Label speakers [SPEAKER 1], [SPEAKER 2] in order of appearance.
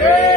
[SPEAKER 1] Amen.